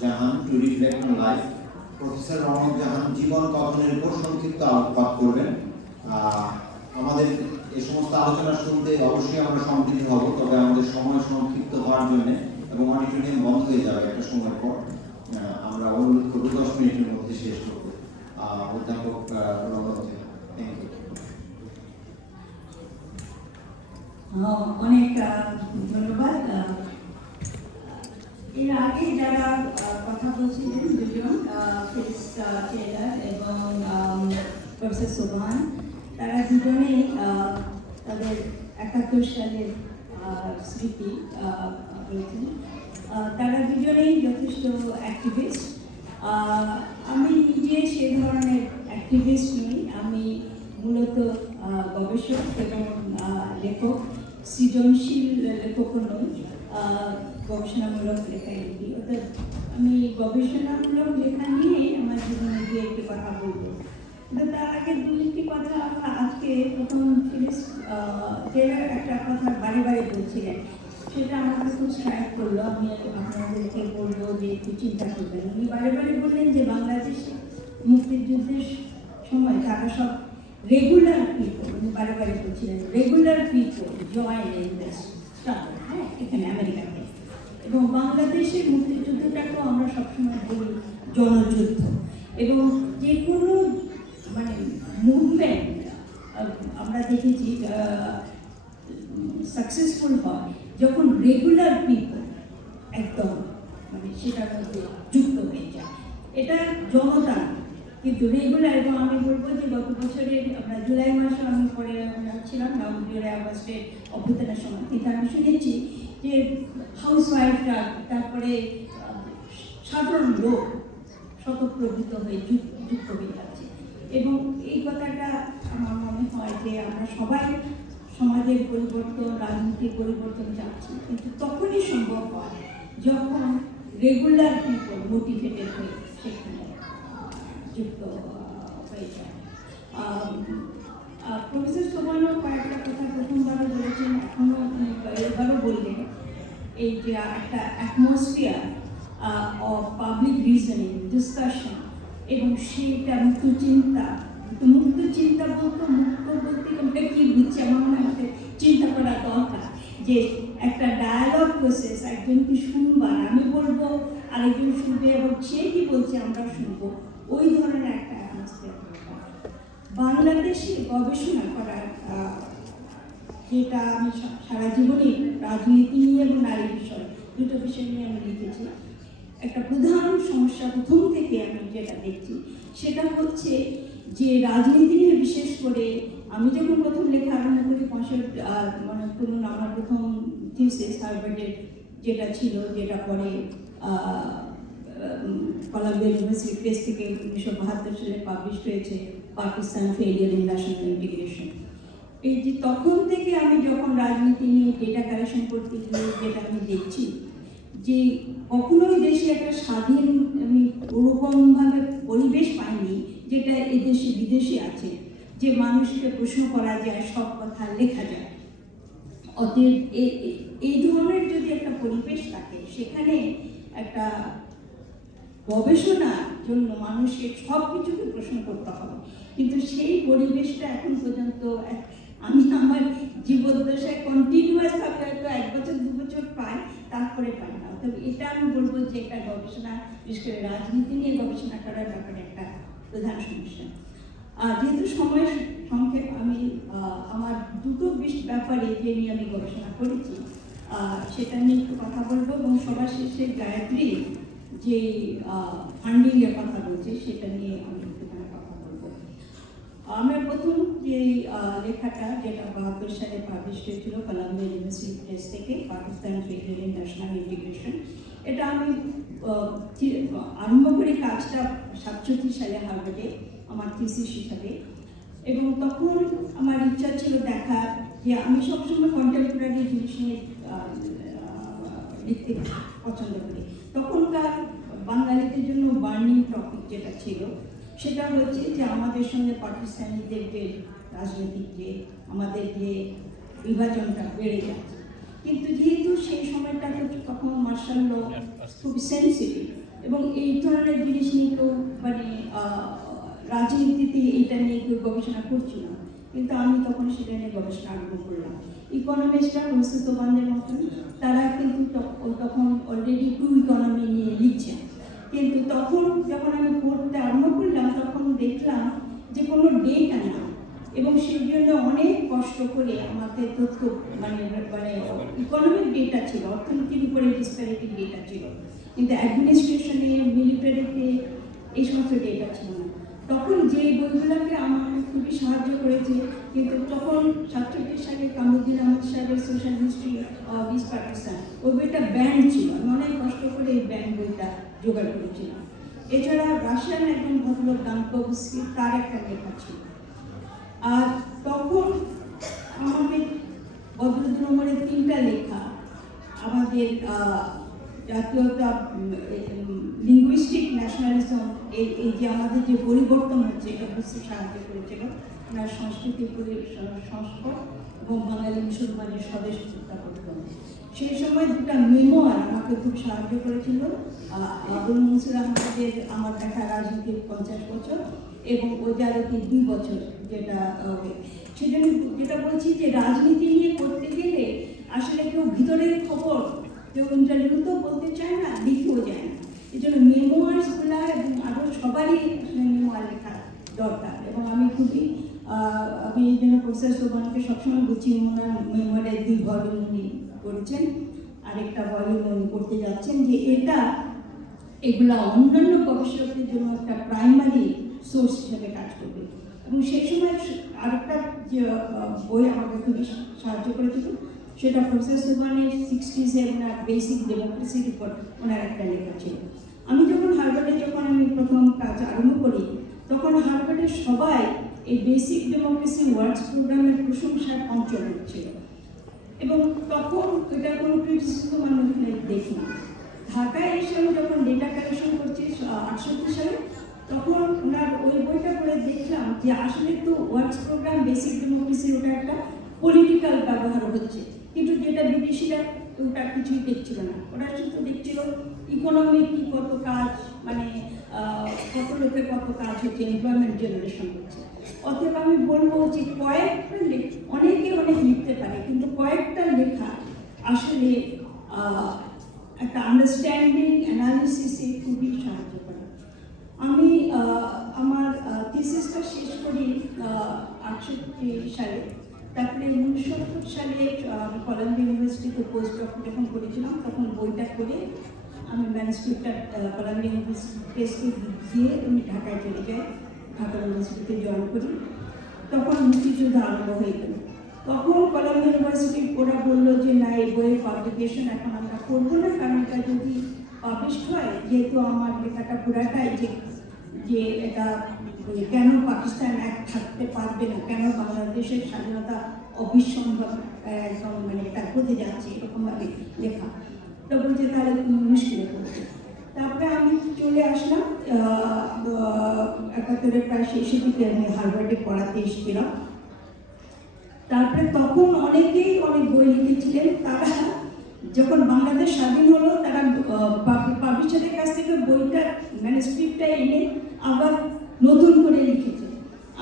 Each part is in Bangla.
Jahan to reflect on life professor Mohammad Jahan, জীবন কখনের উপর সংক্ষিপ্ত আলোকপাত করবেন। আমাদের এই সমস্ত আলোচনা শুনতে অবশ্যই আমরা সম্পৃক্ত হব, তবে আমাদের সময় সংক্ষিপ্ত হওয়ার জন্য এবং অডিটোরিয়াম বন্ধ হয়ে যাবে একটা সময় পর। আমরা অনুরোধ করব দশ মিনিটের মধ্যে শেষ করব অধ্যাপক থ্যাংক ইউ অনেক ধন্যবাদ। এর আগে যারা কথা বলছিলেন দুজন ফিলিস টেলার এবং প্রফেসর সোহান তারা দুজনেই তাদের একাত্তর সালের স্মৃতি বলেছেন তারা দুজনেই যথেষ্ট অ্যাক্টিভিস্ট আমি নিজে সে ধরনের অ্যাক্টিভিস্ট নই, আমি মূলত গবেষক এবং লেখক। সৃজনশীল লেখকও গবেষণামূলক লেখাই লিখি অর্থাৎ আমি গবেষণামূলক লেখা নিয়েই আমার জীবনে দিয়ে একটি কথা বলব। তার আগে দুটি কথা আমরা আজকে প্রথম ফিলিস টেলার একটা কথা বারে বারে বলছিলেন, সেটা আমাকে খুব স্ট্রাইক করল। আমি আপনাদেরকে বলব যে একটু চিন্তা করবেন। উনি বারে বারে বললেন যে বাংলাদেশে মুক্তিযুদ্ধের সময় তারা সব রেগুলার পিপল উনি বারে বারে বলছিলেন regular people join in this struggle হ্যাঁ এখানে আমেরিকাতে এবং বাংলাদেশের মুক্তিযুদ্ধটাকেও আমরা সবসময় বলি জনযুদ্ধ। এবং যে কোনো মানে মুভমেন্ট আমরা দেখেছি সাকসেসফুল হয় যখন রেগুলার পিপল একদম মানে সেটার মধ্যে যুক্ত হয়ে যায়। এটা জনতা কিন্তু রেগুলার এবং আমি বলব যে গত বছরের, আমরা জুলাই মাসে আমি পরে ছিলাম না জুলাই আগস্টে অভ্যুত্থানের সময়। কিন্তু আমি শুনেছি যে হাউস ওয়াইফরা তারপরে সাধারণ লোক স্বতঃপ্রভূত হয়ে যুক্ত হয়ে যাচ্ছে। এবং এই কথাটা আমার মনে হয় যে আমরা সবাই সমাজের পরিবর্তন, রাজনীতির পরিবর্তন চাচ্ছি। কিন্তু তখনই সম্ভব হয় যখন রেগুলার পিপল মোটিভেটেড হয়ে যুক্ত আহ, প্রফেসর সোমানো কয়েকটা কথা প্রথমবারও বলেছেন এখনও এবারও বললেন এই যে একটা atmosphere of public reasoning discussion এবং সেইটা মুক্ত চিন্তা মুক্ত চিন্তা বলতে মুক্ত বলতে আমরা কি বুঝছি আমার মনে আমাদের চিন্তা করা দরকার যে একটা ডায়ালগ প্রসেস একজন কি শুনবার আমি বলব আরেকজন শুনবে এবং সে কি বলছে আমরা শুনব ওই ধরনের একটা অ্যাটমসফিয়ার বাংলাদেশে গবেষণা করার যেটা আমি সারা জীবনে রাজনীতি নিয়ে এবং নারী বিষয় দুটো বিষয় নিয়ে আমি লিখেছি একটা প্রধান সমস্যা প্রথম থেকে আমি যেটা দেখছি, সেটা হচ্ছে যে রাজনীতি নিয়ে বিশেষ করে আমি যখন প্রথম লেখা আরম্ভ করি পঁয়ষট্টি মানে ধরুন আমার প্রথম থিউসিস হার্ভার্ডের যেটা ছিল, যেটা পরে কলাম্বিয়া ইউনিভার্সিটি প্রেস থেকে উনিশশো বাহাত্তর সালে পাবলিশ হয়েছে Pakistan failure in national integration এই যে তখন থেকে আমি যখন রাজনীতি নিয়ে ডেটা কালেকশন করতে গিয়ে যেটা আমি দেখছি, যে কখনোই দেশে একটা স্বাধীন, আমি ওরকমভাবে পরিবেশ পাইনি যেটা এদেশে বিদেশে আছে, যে মানুষকে প্রশ্ন করা যায়, সব কথা লেখা যায়। অতএব এই ধরনের যদি একটা পরিবেশ থাকে, সেখানে একটা গবেষণার জন্য মানুষকে সব কিছুকে প্রশ্ন করতে হবে। কিন্তু সেই পরিবেশটা এখন পর্যন্ত আমি আমার জীবদ্দশায় কন্টিনিউয়াস ভাবে হয়তো এক বছর, দু বছর পাই তারপরে পাই না। তবে এটা আমি বলব যে একটা গবেষণা, বিশেষ করে রাজনীতি নিয়ে গবেষণা করার ব্যাপারে একটা প্রধান সমস্যা। আর যেহেতু সময় সংক্ষেপ, আমি আমার দুটো বিশ- ব্যাপারে যে নিয়ে আমি গবেষণা করেছি সেটা নিয়ে একটু কথা বলব এবং সবার শেষে গায়ত্রী যে ফান্ডিং কথা বলছে সেটা নিয়ে আমি একটুখানি কথা বলব। আমার প্রথম যে লেখাটা, যেটা বাহাত্তর সালে পাবলিশ হয়েছিল কলাম্বিয়া ইউনিভার্সিটি প্রেস থেকে পাকিস্তান ফেডারেল ন্যাশনাল ইন্টিগ্রেশন এটা আমি আরম্ভ করি কাজটা সাতষট্টি সালে হার্ভার্ডে, আমার থিসিস হিসাবে। এবং তখন আমার ইচ্ছা ছিল দেখা, যে আমি সবসময় কন্টেম্পোরারি জিনিস নিয়ে লিখতে পছন্দ করি। তখনকার বাঙালিদের জন্য বার্নিং টপিক যেটা ছিল, সেটা হচ্ছে যে আমাদের সঙ্গে পাকিস্তানিদের যে রাজনৈতিক যে আমাদের যে বিভাজনটা বেড়ে যাচ্ছে। কিন্তু যেহেতু সেই সময়টাতে তখন মার্শাল ল খুব সেন্সিটিভ এবং এই ধরনের জিনিস নিয়ে কেউ মানে রাজনীতিতে এটা নিয়ে কেউ গবেষণা করছিল না। কিন্তু আমি তখন সেটা নিয়ে গবেষণা আরম্ভ করলাম। ইকোনমিস্টরা বস্তুতবানদের মতন, তারা কিন্তু তখন অলরেডি টু ইকোনমি নিয়ে লিখছেন কিন্তু তখন যখন আমি পড়তে আরম্ভ করলাম, তখন দেখলাম যে কোনো ডেটা না এবং সেই জন্য অনেক কষ্ট করে আমাকে তথ্য মানে মানে ইকোনমিক ডেটা ছিল, অর্থনীতির উপরে ডিসপ্যারিটি ডেটা ছিল। কিন্তু অ্যাডমিনিস্ট্রেশনে মিলিটারিতে এই সমস্ত ডেটা ছিল না। তখন যে বইগুলোকে আমাকে খুবই সাহায্য করেছে, কিন্তু তখন সাতষট্টি সালে কামরুদ্দিন আহমদ সাহেবের সোশ্যাল হিস্ট্রি অফ পাকিস্তান ওই বইটা ব্যান্ড ছিল। আমি অনেক কষ্ট করে এই ব্যান্ড বইটা জোগাড় করেছিলাম। এছাড়া রাশিয়ান একজন ভদ্রলোক দামকোভস্কি তার একটা লেখা ছিল। আর তখন আমাদের বদরুদ্দ নম্বরের তিনটা লেখা, আমাদের জাতীয়তা লিঙ্গুইস্টিক ন্যাশনালিজম এই এই যে আমাদের যে পরিবর্তন হচ্ছে, এটা বুঝতে সাহায্য করেছিল ওনার সংস্কৃতির পরি- সং- সংস্কার এবং বাঙালি মুসলমানের স্বদেশ প্রত্যাবর্তন সেই সময় দুটা মেমোয়ার আমাকে খুব সাহায্য করেছিল আবুল মনসুর আহমদের আমার দেখা রাজনীতির পঞ্চাশ বছর এবং ওজারতি দুই বছর যেটা সেটা যেটা বলছি যে রাজনীতি নিয়ে করতে গেলে আসলে কেউ ভিতরের খবর কেউ ইন্টারভিউ তো বলতে চায় না, লিখেও যায় না। এই জন্য মেমোয়ার্সগুলো এবং আরও সবারই মেমোয়ার লেখা দরকার। এবং আমি খুবই আমি এই জন্য প্রফেসর সোবানকে সবসময় বলছি ওনার মেমোয়ারের দুই ভলিউম উনি করেছেন। আরেকটা ভলিউম উনি করতে যাচ্ছেন যে এটা এগুলা অন্যান্য গবেষকদের জন্য একটা প্রাইমারি সোর্স হিসেবে কাজ করবে। এবং সেই সময় আরেকটা যে বই আমাকে খুবই সাহায্য করেছিল সেটা প্রফেসর সুবানের সিক্সটি সেভেন আর বেসিক ডেমোক্রেসির উপর ওনার একটা লেখা ছিল। আমি যখন হার্ভার্ডে যখন আমি প্রথম কাজ আরম্ভ করি, তখন হার্ভার্ডের সবাই এই বেসিক ডেমোক্রেসি ওয়ার্কস প্রোগ্রামের প্রশংসায় পঞ্চম ছিল। এবং তখন এটা কোনো ক্রিটিসিজম আমি দেখি। ঢাকায় এসে আমি যখন ডেটা কালেকশন করছি আটষট্টি সালে, তখন ওনার ওই বইটা পড়ে দেখলাম যে আসলে তো ওয়ার্কস প্রোগ্রাম বেসিক ডেমোক্রেসির ওটা একটা পলিটিক্যাল ব্যবহার হচ্ছে। কিন্তু যেটা বিদেশিরা ওটা কিছুই দেখছিল না। ওরা শুধু দেখছিল ইকোনমি কি কত কাজ মানে কত লোকের কত কাজ হচ্ছে এমপ্লয়মেন্ট জেনারেশন হচ্ছে। অতএব আমি বলব যে কয়েকটা অনেকে অনেক লিখতে পারে, কিন্তু কয়েকটা লেখা আসলে একটা আন্ডারস্ট্যান্ডিং অ্যানালিসিসে খুবই সাহায্য করে। আমি আমার থিসিসটা শেষ করি আটষট্টি সালে। তারপরে উনিশশো উনসত্তর সালে আমি কলাম্বিয়া ইউনিভার্সিটিতে পোস্ট ডক যখন করেছিলাম, তখন বইটা করে আমি ম্যানস্ক্রিপ্টটা কলাম্বিয়া ইউনিভার্সিটি প্রেসকে দিয়ে আমি ঢাকায় চলে যাই। ঢাকা ইউনিভার্সিটিতে জয়েন করি। তখন মুক্তিযুদ্ধ আরম্ভ হয়ে গেল। তখন কলাম্বিয়া ইউনিভার্সিটি ওরা বলল যে, না, এই বইয়ের পাবলিকেশন এখন আমরা করব না, কারণ এটা যদি পাবলিশ হয়, যেহেতু আমার লেখাটা পুরাটাই যে যে এটা ওই কেন পাকিস্তান এক থাকতে পারবে না? কেন বাংলাদেশের স্বাধীনতা অবিসম্ভব একদম মানে এটা হতে যাচ্ছে এরকমভাবে লেখা? তো বলছে, তাহলে মুশকিলে পড়বে তারপরে আমি চলে আসলাম একাত্তরের প্রায় শেষের দিকে আমি হারভার্ডে পড়াতে এসেছিলাম। তারপরে তখন অনেকেই অনেক বই লিখেছিলেন। তারা যখন বাংলাদেশ স্বাধীন হলো, তারা পাবলিশারের কাছ থেকে বইটা ম্যানেস্ক্রিপ্টটা এনে আবার নতুন করে লিখেছে।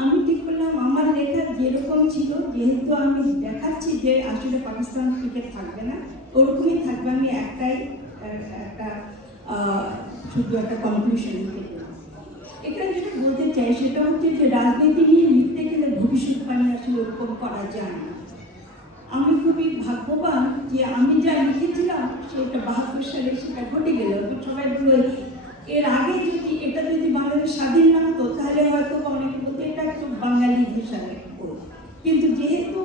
আমি ঠিক করলাম, আমার লেখা যেরকম ছিল, যেহেতু আমি দেখাচ্ছি যে আসলে পাকিস্তান ক্রিকেট থাকবে না, ওরকমই থাকবে। আমি একটাই একটা শুধু একটা কনক্লুশন লিখে এখানে যেটা বলতে চাই, সেটা হচ্ছে যে রাজনীতি নিয়ে লিখতে গেলে ভবিষ্যৎবাণী আসলে ওরকম করা যায় না। আমি খুবই ভাগ্যবান যে আমি যা লিখেছিলাম, সেটা বাহাত্তর সালে সেটা ঘটে গেল। সবাই বলল, এর আগে যদি এটা যদি বাংলাদেশ স্বাধীন না হতো, তাহলে হয়তো অনেক বলতে এটা একটু বাঙালি হিসাবে কিন্তু যেহেতু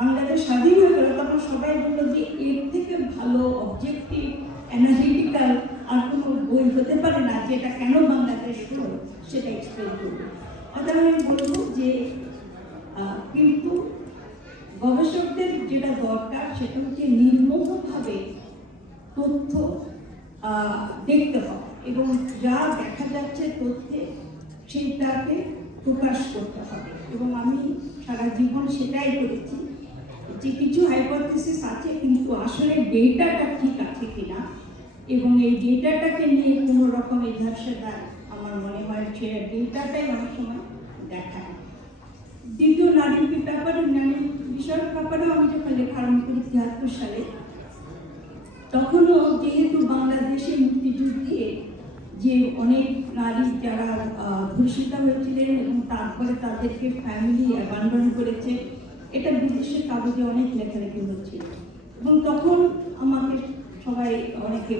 বাংলাদেশ স্বাধীন হয়ে গেল, তখন সবাই বলল যে এর থেকে ভালো অবজেক্টিভ অ্যানালিটিক্যাল আর কোনো বই হতে পারে না, যেটা কেন বাংলাদেশ হলো, সেটা এক্সপ্লেন করবে। অর্থাৎ আমি বলব যে কিন্তু গবেষকদের যেটা দরকার, সেটা হচ্ছে নির্মোহভাবে তথ্য দেখতে হবে। এবং যা দেখা যাচ্ছে তথ্যে সেইটাকে প্রকাশ করতে হবে। এবং আমি সারা জীবন সেটাই করেছি যে কিছু হাইপোথিসিস আছে, কিন্তু আসলে ডেটাটা ঠিক আছে কিনা এবং এই ডেটাটাকে নিয়ে কোনো রকম এধার সেধার আমার মনে হয় সে ডেটাটাই অনেক সময় দেখায়। দ্বিতীয় নারীর ব্যাপারে, নারী বিষয়ক ব্যাপারে আমি যখন লেখা আরম্ভ করি তিয়াত্তর সালে, তখনও যেহেতু বাংলাদেশে মুক্তিযুদ্ধে যে অনেক নারী যারা ধর্ষিতা হয়েছিলেন এবং তারপরে তাদেরকে ফ্যামিলি অ্যাবান্ডন করেছে, এটা বিদেশের কাগজে অনেক লেখালেখি হচ্ছিল এবং তখন আমাকে সবাই অনেকে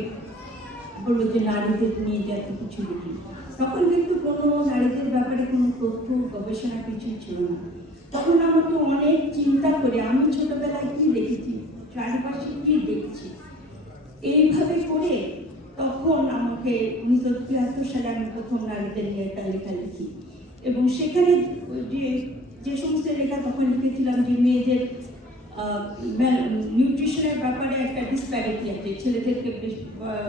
বলল যে নারীদের নিয়ে যাতে কিছু লিখি তখন কিন্তু কোনো নারীদের ব্যাপারে কোনো তথ্য, গবেষণা কিছুই ছিল না। তখন আমাকে অনেক চিন্তা করে, আমি ছোটবেলায় কি দেখেছি, চারিপাশে কি দেখছি? এইভাবে করে তখন আমাকে উনিশশো তিয়াত্তর সালে আমি প্রথম নারীদের নিয়ে একটা লেখা লিখি। এবং সেখানে যে যে সমস্ত লেখা তখন লিখেছিলাম যে মেয়েদের নিউট্রিশনের ব্যাপারে একটা ডিসপ্যারিটি আছে। ছেলেদেরকে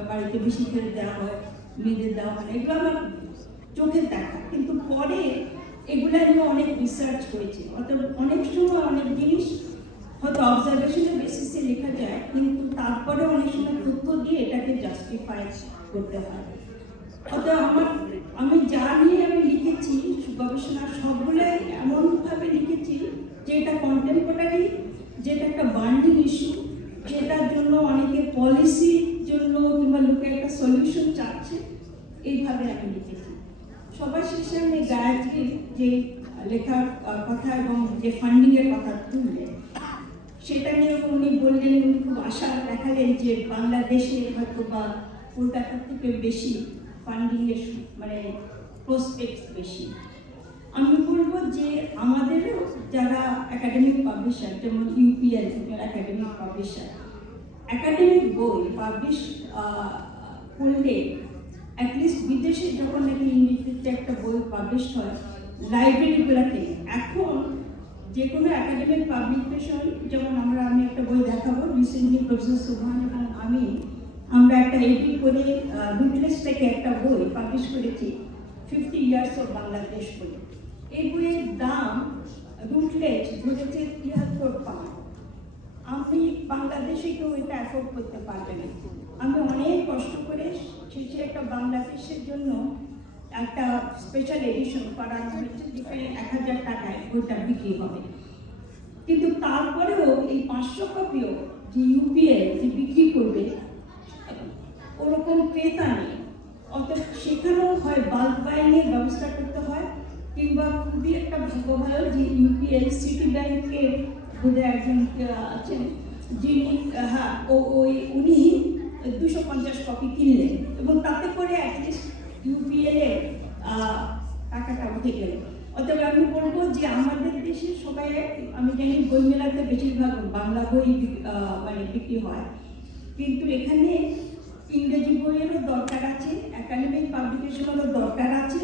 বাড়িতে বেশি খেলে দেওয়া হয়, মেয়েদের দেওয়া হয় এগুলো আমার চোখের দেখা। কিন্তু পরে এগুলা নিয়ে অনেক রিসার্চ করেছি। অর্থাৎ অনেক সময় অনেক জিনিস হয়তো অবজারভেশনের বেসিসে লেখা যায়, কিন্তু তারপরে অনেক সময় তথ্য দিয়ে এটাকে জাস্টিফাই করতে হয়। অর্থাৎ আমার, আমি যা নিয়ে আমি লিখেছি গবেষণা সবগুলোই এমনভাবে লিখেছি যে এটা কন্টেম্পোরারি যেটা একটা বার্নিং ইস্যু যেটার জন্য অনেকে পলিসির জন্য কিংবা লোকে একটা সলিউশন চাচ্ছে, এইভাবে আমি লিখেছি। সবার শেষে আমি গায়ত্রীর যে লেখার কথা এবং যে ফান্ডিংয়ের কথা তুললেন সেটা নিয়ে উনি বললেন, উনি খুব আশা দেখালেন যে বাংলাদেশে হয়তো বা কলকাতার থেকে বেশি ফান্ডিংয়ের মানে প্রসপেক্ট বেশি। আমি বলব যে আমাদেরও যারা একাডেমিক পাবলিশার যেমন ইউপিএল একাডেমিক পাবলিশার একাডেমিক বই পাবলিশ করলে অ্যাটলিস্ট বিদেশে যখন নাকি ইংরেজিতে একটা বই পাবলিশ হয় লাইব্রেরিগুলোতে এখন যে কোনো একাডেমিক পাবলিকেশন যেমন আমরা, আমি একটা বই দেখাবো রিসেন্টলি প্রফেসর সুবহান এবং আমি, আমরা একটা এডিট করে ডুপ্লেস থেকে একটা বই পাবলিশ করেছি ফিফটি ইয়ার্স অফ বাংলাদেশ বলে এই বইয়ের দাম রুটলেজ ধরেছে তিয়াত্তর পাউন্ড। আমি বাংলাদেশে কেউ এটা অ্যাফোর্ড করতে পারবে না। আমি অনেক কষ্ট করে শেষে একটা বাংলাদেশের জন্য একটা স্পেশাল এডিশন করানো হয়েছে যেখানে এক হাজার টাকায় বইটা বিক্রি হবে। কিন্তু তারপরেও এই পাঁচশো কপিও যে ইউপিএল যে বিক্রি করবে ওরকম ক্রেতা নেই। অর্থাৎ সেখানেও হয় বাল্ক বাইংয়ের ব্যবস্থা করতে হয় কিংবা খুবই একটা ভাগ্য ভালো যে ইউপিএল সিটি ব্যাংকের বোধহয় একজন আছেন যিনি হ্যাঁ ও ওই উনি দুশো পঞ্চাশ কপি কিনলেন। এবং তাতে করে অ্যাটলিস্ট ইউপিএল এর আহ, গেল। অতএব আমি বলব যে আমাদের দেশে সবাই আমি জানি বই মেলাতে বেশিরভাগ বাংলা বই মানে বিক্রি হয়। কিন্তু এখানে ইংরেজি বইয়েরও দরকার আছে, একাডেমিক পাবলিকেশনেরও দরকার আছে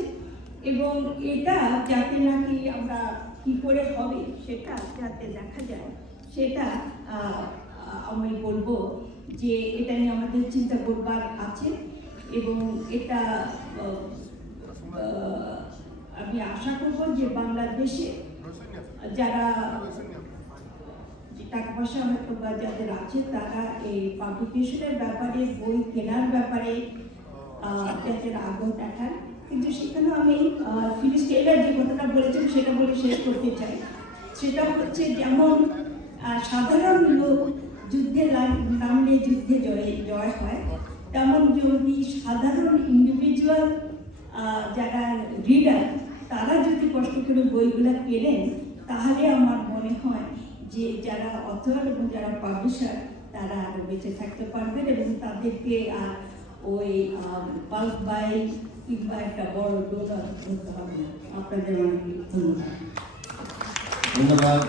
এবং এটা যাতে নাকি আমরা কি করে হবে সেটা যাতে দেখা যায়, সেটা আমি বলব যে এটা নিয়ে আমাদের চিন্তা করবার আছে এবং এটা আমি আশা করব যে বাংলাদেশে যারা টাকা পয়সা হয়তো বা যাদের আছে, তারা এই পাবলিকেশনের ব্যাপারে, বই কেনার ব্যাপারে যাদের আগ্রহ দেখান। কিন্তু সেখানেও আমি ফিলিস টেইলার যে কথাটা বলেছেন, সেটা বলে শেষ করতে চাই। সেটা হচ্ছে যেমন সাধারণ লোক যুদ্ধে নামলে যুদ্ধে জয় জয় হয়, তেমন যদি সাধারণ ইন্ডিভিজুয়াল যারা রিডার তারা যদি কষ্ট করে বইগুলো কেনেন, তাহলে আমার মনে হয় যে যারা অথর এবং যারা পাবলিশার তারা আরও বেঁচে থাকতে পারবেন এবং তাদেরকে আর ওই বাল্ক বাই কিংবা একটা বড় ডোনার ধরতে হবে আপনাদের অনেক ধন্যবাদ। ধন্যবাদ।